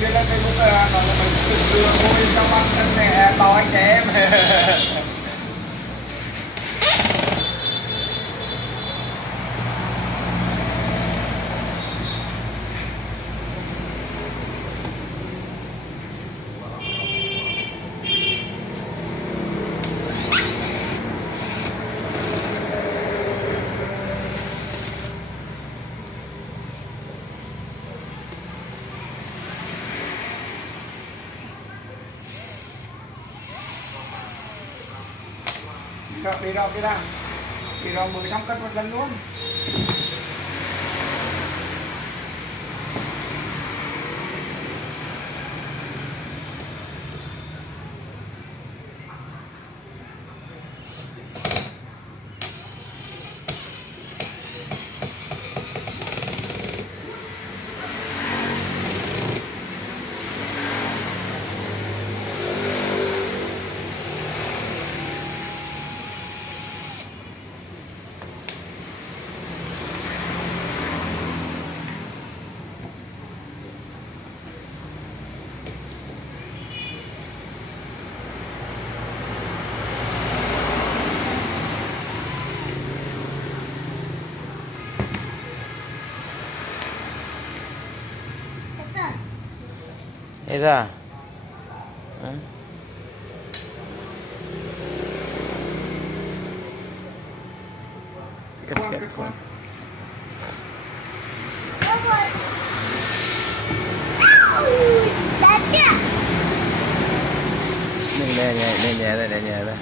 viết lên Facebook là nó là mình tự đưa ngôi trong mặt thân này to anh trẻ em. Đi đâu 10 xong cân một lần luôn. Thế ra cắt con. Đây nhẹ đây.